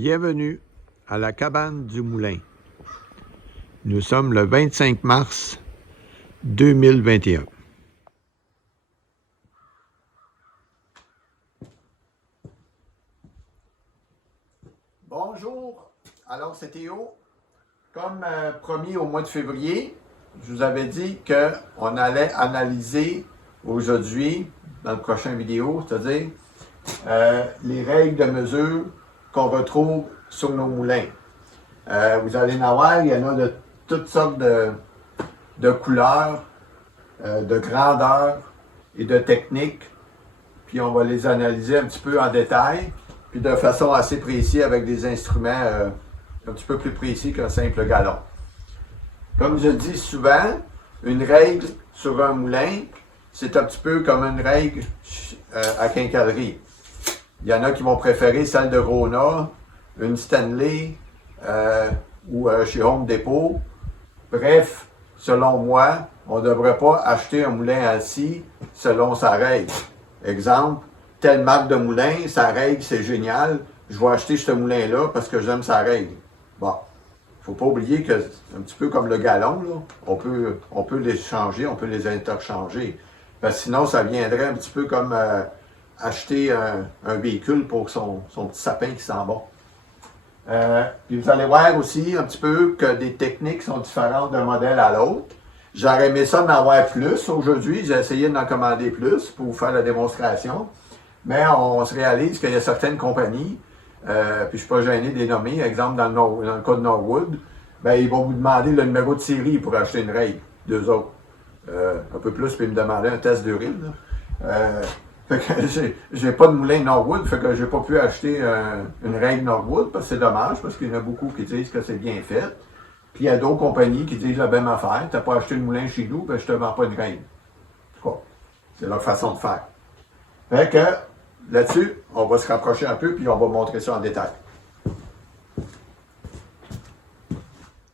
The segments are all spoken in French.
Bienvenue à la cabane du moulin. Nous sommes le 25 mars 2021. Bonjour, alors c'est Théo. Comme promis au mois de février, je vous avais dit qu'on allait analyser aujourd'hui, dans le prochain vidéo, c'est-à-dire les règles de mesure qu'on retrouve sur nos moulins. Vous allez en voir, il y en a de toutes sortes de couleurs, de grandeurs et de techniques. Puis on va les analyser un petit peu en détail, puis de façon assez précise avec des instruments un petit peu plus précis qu'un simple galon. Comme je dis souvent, une règle sur un moulin, c'est un petit peu comme une règle à quincaillerie. Il y en a qui vont préférer celle de Rona, une Stanley ou chez Home Depot. Bref, selon moi, on ne devrait pas acheter un moulin assis selon sa règle. Exemple, telle marque de moulin, sa règle c'est génial, je vais acheter ce moulin-là parce que j'aime sa règle. Bon, il ne faut pas oublier que c'est un petit peu comme le galon, là. On peut les changer, on peut les interchanger. Parce que sinon, ça viendrait un petit peu comme acheter un véhicule pour son petit sapin qui sent bon. Puis vous allez voir aussi un petit peu que des techniques sont différentes d'un modèle à l'autre. J'aurais aimé ça d'en avoir plus aujourd'hui. J'ai essayé d'en commander plus pour vous faire la démonstration. Mais on se réalise qu'il y a certaines compagnies, puis je ne suis pas gêné de les nommer, exemple dans le cas de Norwood, ben, ils vont vous demander le numéro de série pour acheter une règle, deux autres. Un peu plus, puis ils me demandaient un test d'urine. Fait que j'ai pas de moulin Norwood, fait que j'ai pas pu acheter une règle Norwood, parce que c'est dommage, parce qu'il y en a beaucoup qui disent que c'est bien fait. Puis il y a d'autres compagnies qui disent la même affaire, t'as pas acheté de moulin chez nous, ben je te vends pas une règle. C'est leur façon de faire. Fait que là-dessus, on va se rapprocher un peu, puis on va montrer ça en détail.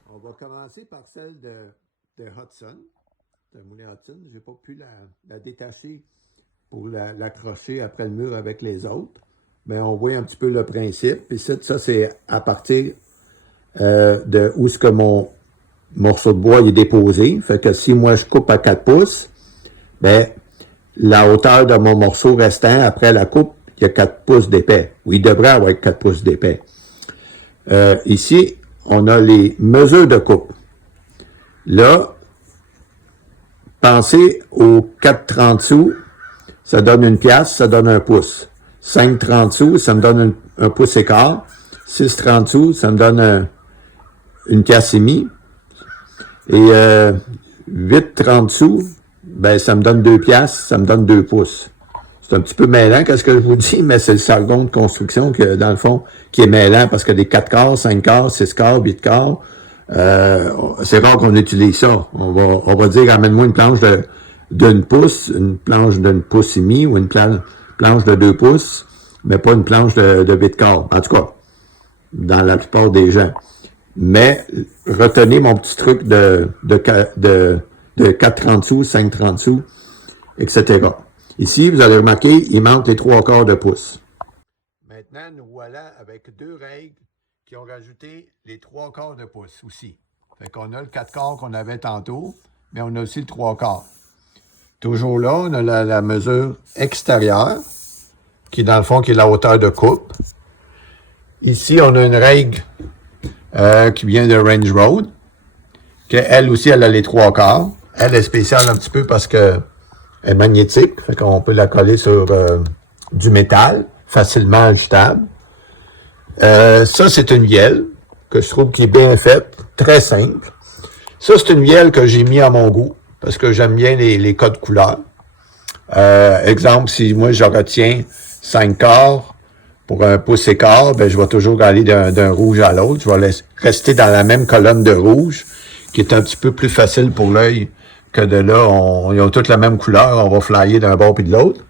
On va commencer par celle de Hudson, de moulin Hudson. Je n'ai pas pu la détacher pour l'accrocher après le mur avec les autres. Mais on voit un petit peu le principe. Puis ça c'est à partir de où ce que mon morceau de bois est déposé. Fait que si moi je coupe à 4 pouces, ben la hauteur de mon morceau restant après la coupe, il y a 4 pouces d'épais. Ou il devrait avoir 4 pouces d'épais. Ici, on a les mesures de coupe. Là, pensez aux 4,30 sous, ça donne une pièce, ça donne un pouce. 5,30 sous, ça me donne un pouce et quart. 6,30 sous, ça me donne une pièce et demie. Et 8,30 sous, ben ça me donne 2 pièces, ça me donne 2 pouces. C'est un petit peu mêlant, qu'est-ce que je vous dis, mais c'est le jargon de construction que, dans le fond, qui est mêlant, parce que des 4 quarts, 5 quarts, 6 quarts, 8 quarts, c'est rare qu'on utilise ça. On va dire, amène-moi une planche d'une pouce, une planche d'une pouce et demi, ou une planche de 2 pouces, mais pas une planche de 8 quarts. En tout cas, dans la plupart des gens. Mais, retenez mon petit truc de 4,30 sous, 5,30 sous, etc. Ici, vous allez remarquer, il manque les 3 quarts de pouce. Maintenant, nous voilà avec 2 règles qui ont rajouté les 3 quarts de pouce aussi. Fait qu'on a le 4 quarts qu'on avait tantôt, mais on a aussi le 3 quarts. Toujours là, on a la mesure extérieure, qui dans le fond, qui est la hauteur de coupe. Ici, on a une règle qui vient de Range Road, qu'elle aussi, elle a les 3 quarts. Elle est spéciale un petit peu parce que elle est magnétique, fait qu'on peut la coller sur du métal, facilement ajustable. Ça, c'est une vielle que je trouve qui est bien faite, très simple. Ça, c'est une vielle que j'ai mis à mon goût, parce que j'aime bien les codes couleurs. Exemple, si moi, je retiens 5 quarts pour un pouce et quart, ben, je vais toujours aller d'un rouge à l'autre. Je vais rester dans la même colonne de rouge, qui est un petit peu plus facile pour l'œil que de là, ils ont toutes la même couleur, on va flyer d'un bord puis de l'autre.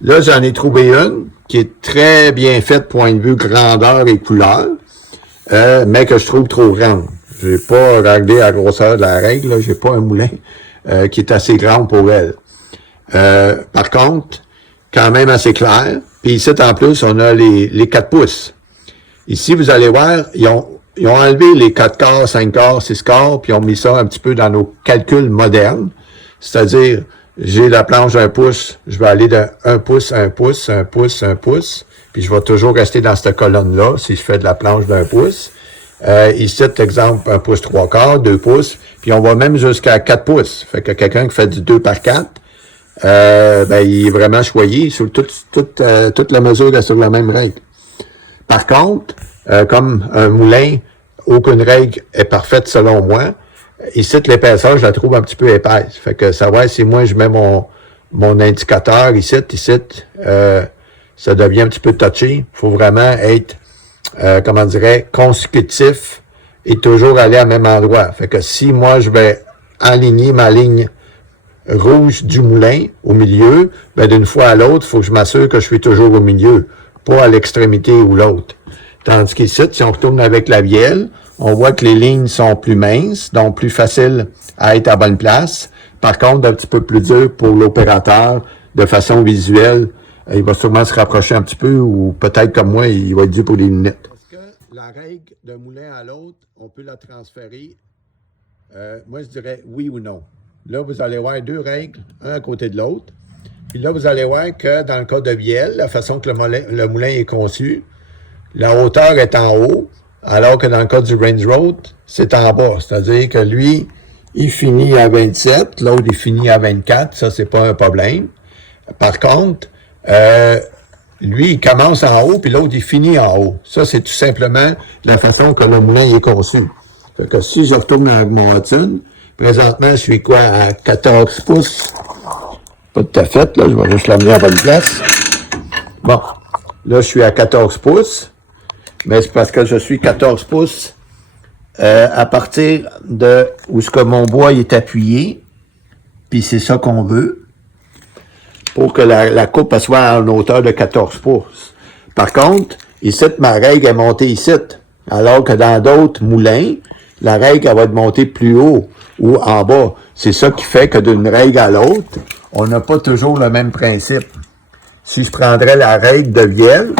Là, j'en ai trouvé une qui est très bien faite, point de vue grandeur et couleur, mais que je trouve trop grande. J'ai pas regardé la grosseur de la règle, j'ai pas un moulin qui est assez grand pour elle. Par contre, quand même assez clair. Puis ici, en plus, on a les 4 pouces. Ici, vous allez voir, ils ont enlevé les 4 quarts, 5 quarts, 6 quarts, puis ils ont mis ça un petit peu dans nos calculs modernes. C'est-à-dire, j'ai la planche d'un pouce, je vais aller de 1 pouce, 1 pouce, 1 pouce, 1 pouce, puis je vais toujours rester dans cette colonne-là si je fais de la planche d'un pouce. Ici, exemple, 1 pouce 3 quarts, 2 pouces, puis on va même jusqu'à 4 pouces. Fait que quelqu'un qui fait du 2 par 4, ben, il est vraiment choyé sur toute la mesure est sur la même règle. Par contre, comme un moulin, aucune règle est parfaite selon moi. Ici, l'épaisseur, je la trouve un petit peu épaisse. Fait que savoir si moi je mets mon indicateur ici, ça devient un petit peu touchy. Il faut vraiment être, consécutif et toujours aller à même endroit. Fait que si moi je vais aligner ma ligne rouge du moulin au milieu, ben d'une fois à l'autre, il faut que je m'assure que je suis toujours au milieu, pas à l'extrémité ou l'autre. Tandis qu'ici, si on retourne avec la bielle, on voit que les lignes sont plus minces, donc plus faciles à être à bonne place. Par contre, un petit peu plus dur pour l'opérateur de façon visuelle. Il va sûrement se rapprocher un petit peu ou peut-être comme moi, il va être dû pour les lunettes. Est-ce que la règle d'un moulin à l'autre, on peut la transférer? Moi, je dirais oui ou non. Là, vous allez voir 2 règles, un à côté de l'autre. Puis là, vous allez voir que dans le cas de bielle, la façon que le moulin est conçu, la hauteur est en haut, alors que dans le cas du Range Road, c'est en bas. C'est-à-dire que lui, il finit à 27, l'autre, il finit à 24. Ça, c'est pas un problème. Par contre, lui, il commence en haut, puis l'autre, il finit en haut. Ça, c'est tout simplement la façon que le moulin est conçu. Fait que si je retourne avec mon Hudson, présentement, je suis quoi, à 14 pouces? Pas tout à fait, là, je vais juste l'amener à bonne place. Bon, là, je suis à 14 pouces, mais c'est parce que je suis 14 pouces à partir de où ce que mon bois est appuyé, puis c'est ça qu'on veut, pour que la coupe soit à une hauteur de 14 pouces. Par contre, ici, ma règle est montée ici, alors que dans d'autres moulins, la règle, elle va être montée plus haut ou en bas. C'est ça qui fait que d'une règle à l'autre, on n'a pas toujours le même principe. Si je prendrais la règle de bielle,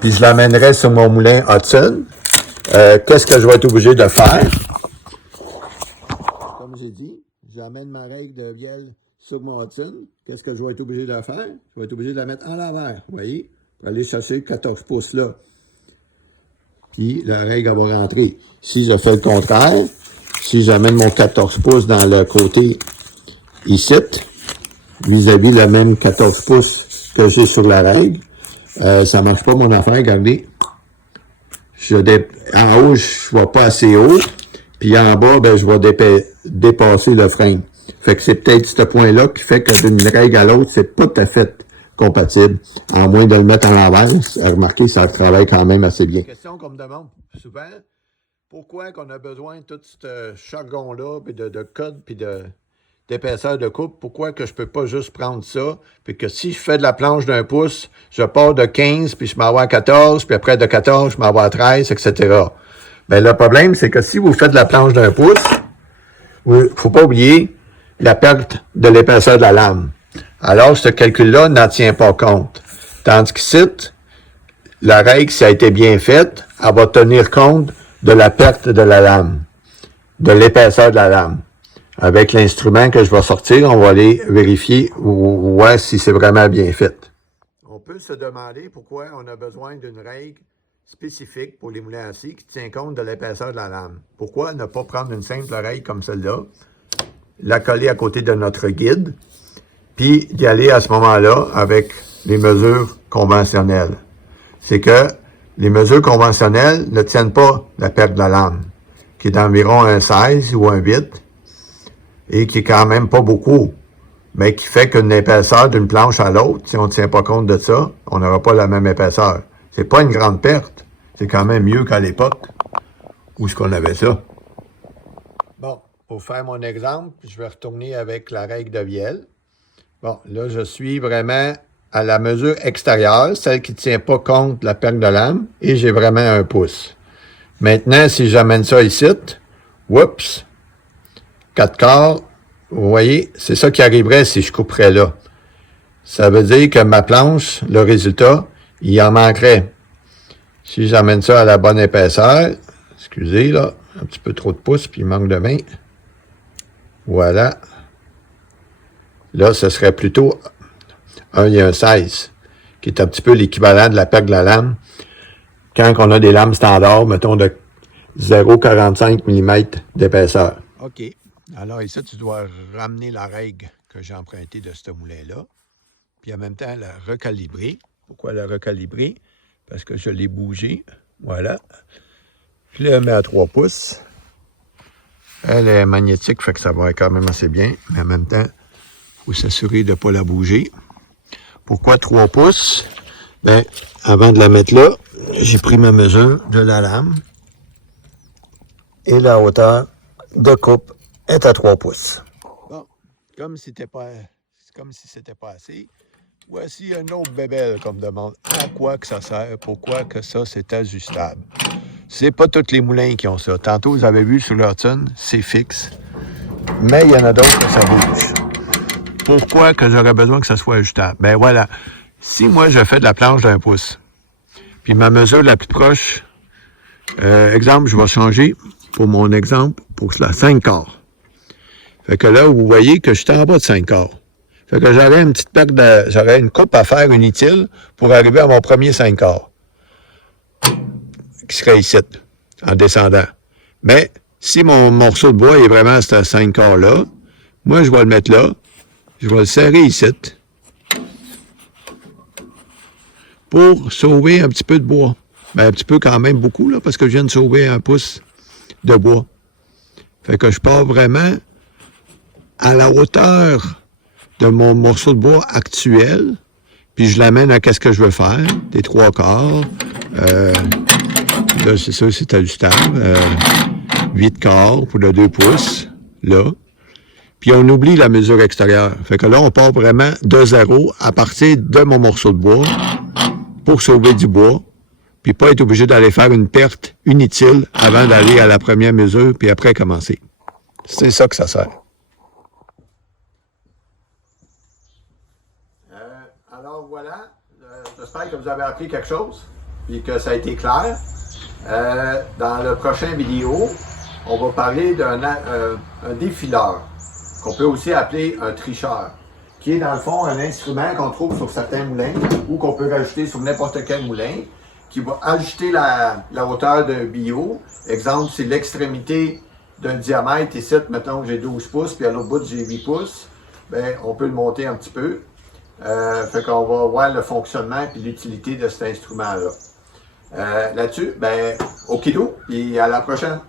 puis je l'amènerais sur mon moulin Hudson, qu'est-ce que je vais être obligé de faire? Comme j'ai dit, j'amène ma règle de bielle sur mon Hudson. Qu'est-ce que je vais être obligé de faire? Je vais être obligé de la mettre en l'envers, vous voyez? Pour aller chercher 14 pouces là. Puis la règle va rentrer. Si je fais le contraire, si j'amène mon 14 pouces dans le côté ici, vis-à-vis le même 14 pouces que j'ai sur la règle, ça marche pas mon affaire, regardez. En haut, je vais pas assez haut, puis en bas, ben, je vais dépasser le frein. Fait que c'est peut-être ce point-là qui fait que d'une règle à l'autre, c'est pas tout à fait compatible. En moins de le mettre en l'envers, remarquez, ça travaille quand même assez bien. Question qu'on me demande souvent, pourquoi qu'on a besoin de tout ce jargon-là, puis de code, puis d'épaisseur de coupe, pourquoi que je peux pas juste prendre ça, puis que si je fais de la planche d'1 pouce, je pars de 15, puis je m'en vais à 14, puis après de 14, je m'en vais à 13, etc. Ben le problème, c'est que si vous faites de la planche d'1 pouce, faut pas oublier la perte de l'épaisseur de la lame. Alors, ce calcul-là n'en tient pas compte. Tandis qu'ici, la règle, si elle a été bien faite, elle va tenir compte de la perte de la lame, de l'épaisseur de la lame. Avec l'instrument que je vais sortir, on va aller vérifier ou voir si c'est vraiment bien fait. On peut se demander pourquoi on a besoin d'une règle spécifique pour les moulins à scie qui tient compte de l'épaisseur de la lame. Pourquoi ne pas prendre une simple règle comme celle-là, la coller à côté de notre guide, puis d'y aller à ce moment-là avec les mesures conventionnelles. C'est que les mesures conventionnelles ne tiennent pas la perte de la lame, qui est d'environ un 16 ou un 8, et qui est quand même pas beaucoup, mais qui fait qu'une épaisseur d'une planche à l'autre, si on ne tient pas compte de ça, on n'aura pas la même épaisseur. C'est pas une grande perte, c'est quand même mieux qu'à l'époque où ce qu'on avait ça. Bon, pour faire mon exemple, je vais retourner avec la règle de bielle. Bon, là, je suis vraiment à la mesure extérieure, celle qui ne tient pas compte de la perte de lame, et j'ai vraiment 1 pouce. Maintenant, si j'amène ça ici, oups, 4 quarts, vous voyez, c'est ça qui arriverait si je couperais là. Ça veut dire que ma planche, le résultat, il en manquerait Si j'amène ça à la bonne épaisseur, excusez là, un petit peu trop de pouces, puis il manque de main. Voilà. Là, ce serait plutôt 1 et 1,16, qui est un petit peu l'équivalent de la perte de la lame. Quand on a des lames standards, mettons de 0,45 mm d'épaisseur. OK. Alors ici, tu dois ramener la règle que j'ai empruntée de ce moulin-là, puis en même temps la recalibrer. Pourquoi la recalibrer? Parce que je l'ai bougé. Voilà. Je la mets à 3 pouces. Elle est magnétique, fait que ça va être quand même assez bien. Mais en même temps, il faut s'assurer de ne pas la bouger. Pourquoi 3 pouces? Bien, avant de la mettre là, j'ai pris ma mesure de la lame. Et la hauteur de coupe est à 3 pouces. Bon, comme si c'était pas assez, voici un autre bébelle qu'on me demande à quoi que ça sert, pourquoi que ça c'est ajustable. C'est pas tous les moulins qui ont ça. Tantôt, vous avez vu sur l'Hudson, c'est fixe, mais il y en a d'autres que ça bouge. Pourquoi que j'aurais besoin que ça soit ajustable? Ben voilà, si moi je fais de la planche d'1 pouce, puis ma mesure la plus proche, exemple, je vais changer pour mon exemple, pour la 5 quarts. Fait que là, vous voyez que je suis en bas de 5 quarts. Fait que j'aurais une petite perte j'aurais une coupe à faire inutile pour arriver à mon premier 5 quarts. Qui serait ici, en descendant. Mais, si mon morceau de bois est vraiment à ce 5 quarts-là, moi, je vais le mettre là, je vais le serrer ici, pour sauver un petit peu de bois. Ben, un petit peu quand même beaucoup, là, parce que je viens de sauver 1 pouce de bois. Fait que je pars vraiment à la hauteur de mon morceau de bois actuel, puis je l'amène à qu'est-ce que je veux faire, des 3 quarts, là, c'est ça, c'est ajustable, 8 quarts pour le 2 pouces, là, puis on oublie la mesure extérieure. Fait que là, on part vraiment de zéro à partir de mon morceau de bois pour sauver du bois, puis pas être obligé d'aller faire une perte inutile avant d'aller à la première mesure, puis après commencer. C'est ça que ça sert. Alors voilà, j'espère que vous avez appris quelque chose, puis que ça a été clair. Dans le prochain vidéo, on va parler d'un défileur, qu'on peut aussi appeler un tricheur, qui est dans le fond un instrument qu'on trouve sur certains moulins ou qu'on peut rajouter sur n'importe quel moulin, qui va ajuster la hauteur d'un billot. Exemple, c'est l'extrémité d'un diamètre. Ici, mettons que j'ai 12 pouces, puis à l'autre bout, j'ai 8 pouces. Bien, on peut le monter un petit peu. Fait qu'on va voir le fonctionnement et l'utilité de cet instrument-là. Là-dessus, ben, au kidou, et à la prochaine.